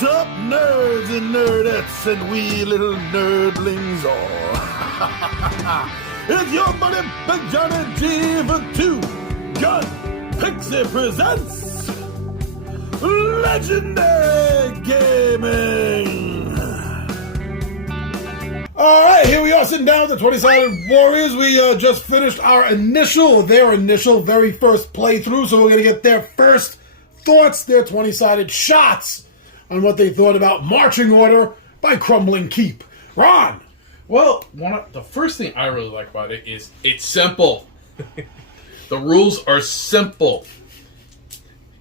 What's up, nerds and nerdettes and wee little nerdlings all? It's your buddy Big Johnny G for Two Gun Pixie presents Legendary Gaming. Alright, here we are sitting down with the 20-sided Warriors. We just finished their initial, very first playthrough, so we're going to get their first thoughts, their 20-sided shots on what they thought about Marching Order by Crumbling Keep. Ron! Well, the first thing I really like about it is it's simple. The rules are simple.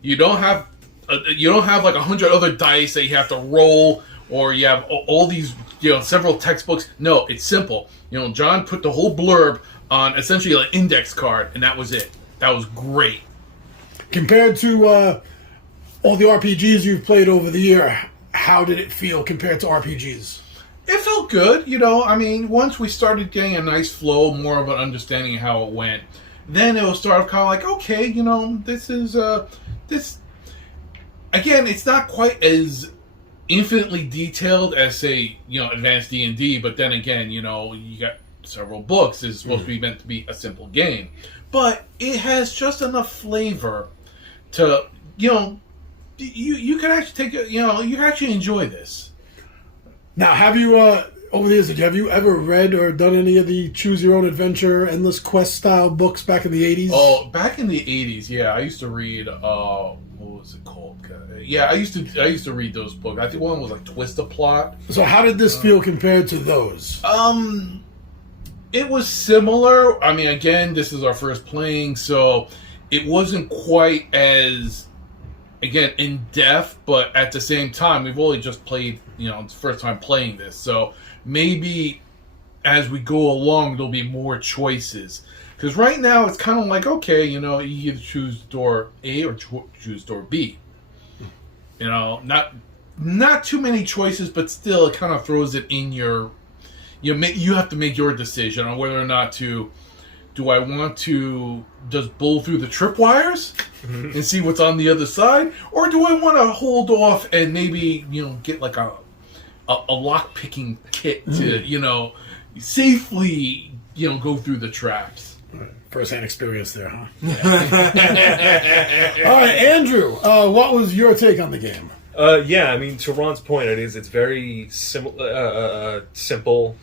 You don't have like 100 other dice that you have to roll, or you have all these, several textbooks. No, it's simple. John put the whole blurb on essentially an index card, and that was it. That was great. Compared to all the RPGs you've played over the year, how did it feel compared to RPGs? It felt good, once we started getting a nice flow, more of an understanding of how it went, then it was sort of kind of like, okay, this is, again, it's not quite as infinitely detailed as, say, Advanced D&D, but then again, you got several books. It's supposed to be meant to be a simple game. But it has just enough flavor to, you can actually take, you can actually enjoy this. Now, have you, over the years, have you ever read or done any of the Choose Your Own Adventure, Endless Quest style books back in the 80s? Oh, back in the 80s, yeah. I used to read, what was it called? Yeah, I used to read those books. I think one was like Twist a Plot. So how did this feel compared to those? It was similar. Again, this is our first playing, so it wasn't quite as, again, in depth, but at the same time, we've only just played, it's the first time playing this, so maybe as we go along, there'll be more choices. Because right now, it's kind of like, okay, you either choose door A or choose door B. Not too many choices, but still, it kind of throws it in your, you have to make your decision on whether or not to, do I want to just bowl through the tripwires and see what's on the other side? Or do I want to hold off and maybe, get like a lock-picking kit to, safely, go through the traps? First-hand experience there, huh? All right, Andrew, what was your take on the game? To Ron's point, it's very simple,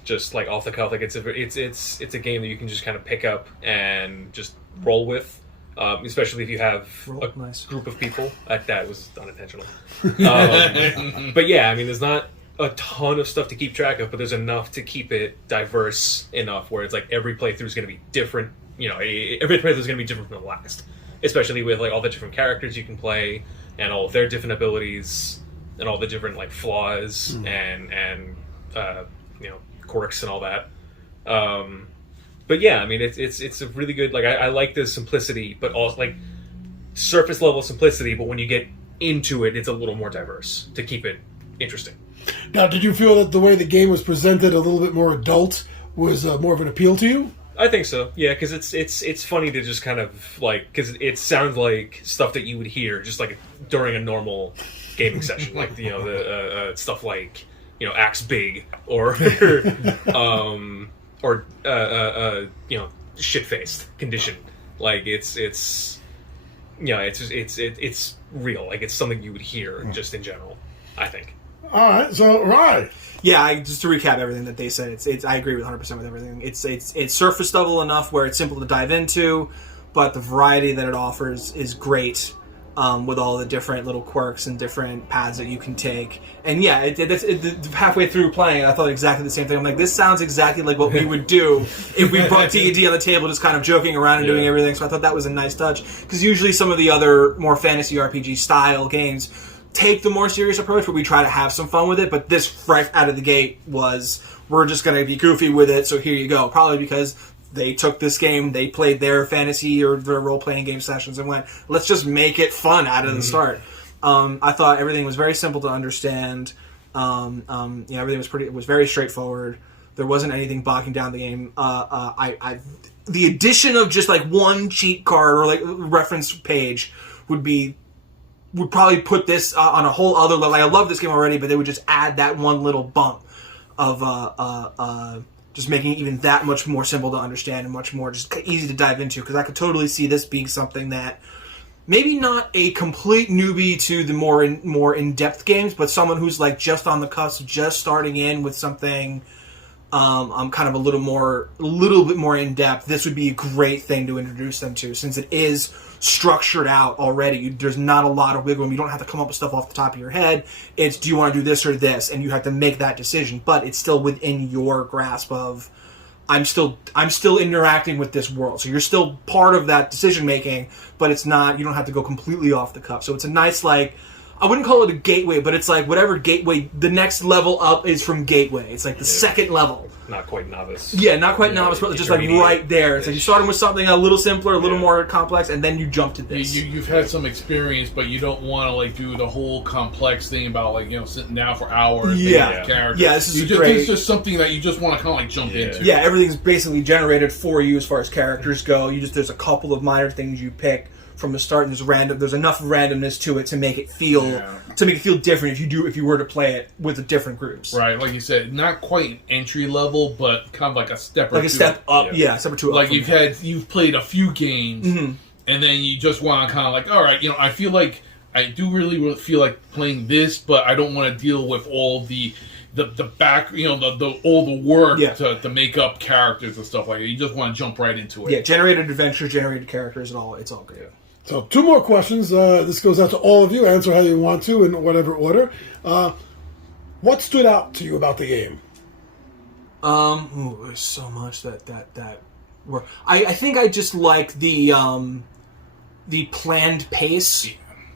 just like off the cuff. Like it's a game that you can just kind of pick up and just roll with, especially if you have a group of people. That was unintentional. But yeah, there's not a ton of stuff to keep track of, but there's enough to keep it diverse enough where it's like every playthrough is going to be different. Every playthrough is going to be different from the last, especially with like all the different characters you can play and all of their different abilities and all the different like flaws and quirks and all that. But yeah, it's a really good, like I like the simplicity, but also like surface level simplicity. But when you get into it, it's a little more diverse to keep it interesting. Now, did you feel that the way the game was presented, a little bit more adult, was more of an appeal to you? I think so, yeah, because it's funny to just kind of like, because it sounds like stuff that you would hear just like during a normal gaming session, like the stuff like axe big or shit faced condition. Like it's real. Like it's something you would hear just in general, I think. All right, so right. Yeah, just to recap everything that they said, I agree with 100% with everything. It's surface level enough where it's simple to dive into, but the variety that it offers is great, with all the different little quirks and different paths that you can take. And yeah, halfway through playing it, I thought exactly the same thing. I'm like, this sounds exactly like what we would do if we brought D&D on the table, just kind of joking around and doing everything. So I thought that was a nice touch, because usually some of the other more fantasy RPG style games take the more serious approach, but we try to have some fun with it. But this right out of the gate was, we're just going to be goofy with it, so here you go. Probably because they took this game, they played their fantasy or their role-playing game sessions and went, let's just make it fun out of the start. I thought everything was very simple to understand. Everything was very straightforward. There wasn't anything bogging down the game. The addition of just like one cheat card or like reference page would be would probably put this on a whole other level. Like, I love this game already, but they would just add that one little bump of just making it even that much more simple to understand and much more just easy to dive into. Because I could totally see this being something that maybe not a complete newbie to the more in-depth games, but someone who's like just on the cusp, just starting in with something I'm kind of a little bit more in depth. This would be a great thing to introduce them to, since it is structured out already. There's not a lot of wiggle room. You don't have to come up with stuff off the top of your head. It's, do you want to do this or this, and you have to make that decision. But it's still within your grasp of, I'm still interacting with this world. So you're still part of that decision making, but it's not. You don't have to go completely off the cuff. So it's a nice, like, I wouldn't call it a gateway, but it's like whatever gateway, the next level up is from gateway. It's like the second level. Not quite novice. Yeah, not quite novice, but just like right there. It's like you're starting with something a little simpler, a little more complex, and then you jump to this. You've had some experience, but you don't want to like do the whole complex thing about like, you know, sitting down for hours. Characters. Yeah, this is great. It's just something that you just want to kind of like jump into. Yeah, everything's basically generated for you as far as characters go. There's a couple of minor things you pick from the start, and there's enough randomness to it to make it feel different if you were to play it with the different groups. Right, like you said, not quite an entry level, but kind of like a step or two. Like a step up, a step or two up. Like you've played a few games, and then you just want to kind of like, all right, you know, I feel like I do really feel like playing this, but I don't want to deal with all the back, you know, all the work to make up characters and stuff like that. You just want to jump right into it. Yeah, generated adventures, generated characters, it's all good. So 2 more questions. This goes out to all of you. Answer how you want to in whatever order. What stood out to you about the game? There's so much that were. I think I just like the planned pace,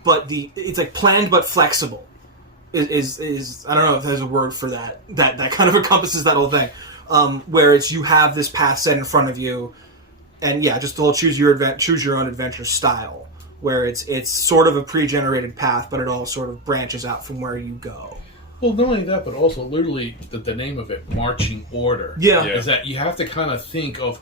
but it's like planned but flexible. Is I don't know if there's a word for that kind of encompasses that whole thing. Where it's you have this path set in front of you. And just the whole choose your own adventure style, where it's sort of a pre-generated path, but it all sort of branches out from where you go. Well, not only that, but also literally the name of it, marching order. Yeah. Is that you have to kind of think of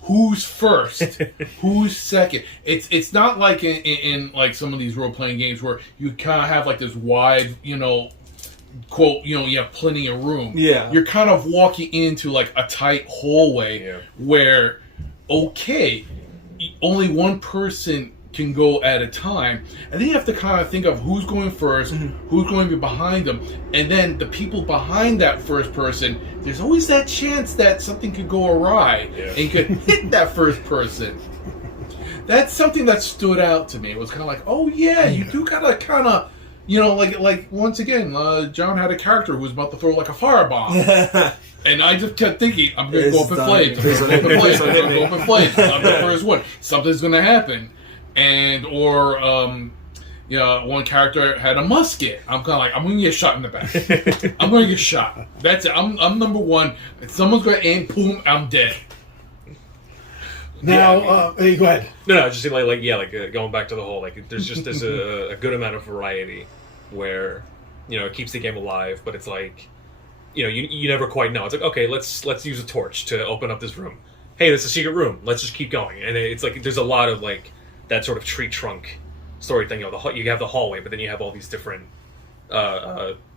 who's first, who's second. It's not like in like some of these role-playing games where you kind of have like this wide, you know, quote, you know, you have plenty of room. Yeah. You're kind of walking into like a tight hallway where, okay, only one person can go at a time, and then you have to kind of think of who's going first, who's going to be behind them, and then the people behind that first person, there's always that chance that something could go awry and could hit that first person. That's something that stood out to me. It was kind of like, oh yeah, you do gotta you know, like once again, John had a character who was about to throw like a firebomb. And I just kept thinking, I'm going to go up in flames. I'm going to go up in flames. I'm the first one. Something's going to happen. Or one character had a musket. I'm kind of like, I'm going to get shot in the back. I'm going to get shot. That's it. I'm number one. If someone's going to aim, boom, I'm dead. Now, hey, go ahead. No, just going back to the whole, like, there's a good amount of variety where, you know, it keeps the game alive, but it's like, you know, you never quite know. It's like, okay, let's use a torch to open up this room. Hey, this is a secret room. Let's just keep going. And it's like there's a lot of like that sort of tree trunk story thing. You know, you have the hallway, but then you have all these different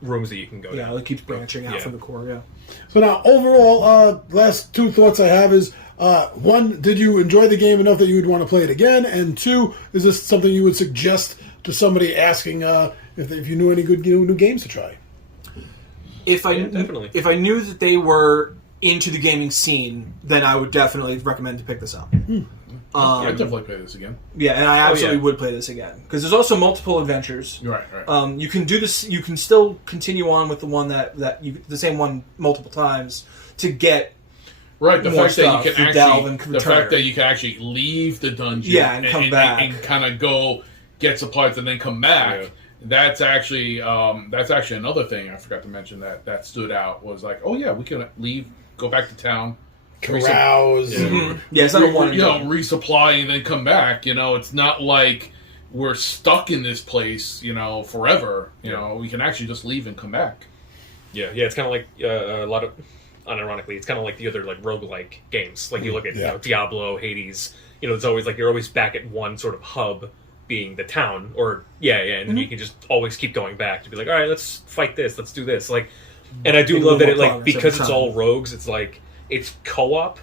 rooms that you can go down. Yeah, it keeps branching out from the core. Yeah. So now, overall, last 2 thoughts I have is 1, did you enjoy the game enough that you would want to play it again? And 2, is this something you would suggest to somebody asking if you knew any good new games to try? If I knew that they were into the gaming scene, then I would definitely recommend to pick this up. I'd definitely play this again. Yeah, and I absolutely would play this again because there's also multiple adventures. Right. You can do this. You can still continue on with the one the same one multiple times to get. Right, the more fact that you can fact that you can actually leave the dungeon, and come back, and kind of go get supplies and then come back. Yeah. That's actually another thing I forgot to mention that stood out was like, oh yeah, we can leave, go back to town, carouse. It's not a one. Resupply and then come back. You know, it's not like we're stuck in this place, you know, forever. You know, we can actually just leave and come back. Yeah. It's kind of like a lot of. Unironically, it's kind of like the other like roguelike games. Like you look at you know, Diablo, Hades. You know, it's always like you're always back at one sort of hub being the town, and then you can just always keep going back to be like, all right, let's fight this, let's do this, like, and I do love that it like because it's all rogues, it's like it's co-op,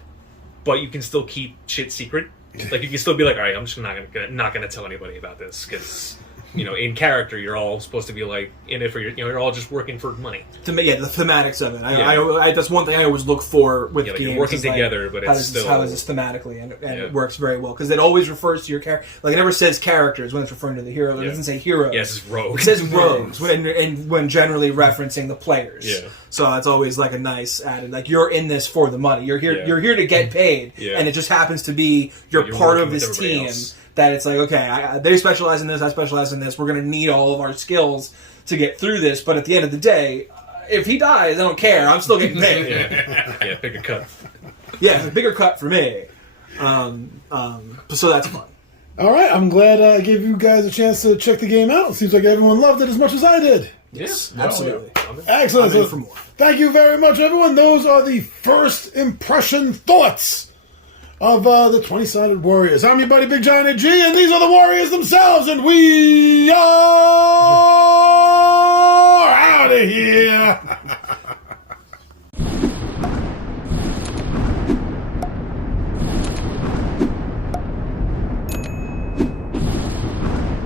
but you can still keep shit secret. Like you can still be like, all right, I'm just not gonna tell anybody about this because. In character, you're all supposed to be like in it for you're all just working for money. The thematics of it. I that's one thing I always look for with games. You're working together, but it's still how is this thematically, and it works very well because it always refers to your character. Like it never says characters when it's referring to the hero. It doesn't say heroes. Yes, it's rogues. It says rogues when generally referencing the players. Yeah. So it's always like a nice added. Like you're in this for the money. You're here. You're here to get paid, and it just happens to be you're part of this team. Else. That it's like, okay, they specialize in this, I specialize in this. We're going to need all of our skills to get through this. But at the end of the day, if he dies, I don't care. I'm still getting paid. Yeah, bigger cut. Yeah, a bigger cut for me. So that's fun. All right, I'm glad I gave you guys a chance to check the game out. It seems like everyone loved it as much as I did. Yes, absolutely. Excellent. I'm in for more. Thank you very much, everyone. Those are the first impression thoughts of the 20-Sided Warriors. I'm your buddy Big Giant G, and these are the Warriors themselves, and we are out of here.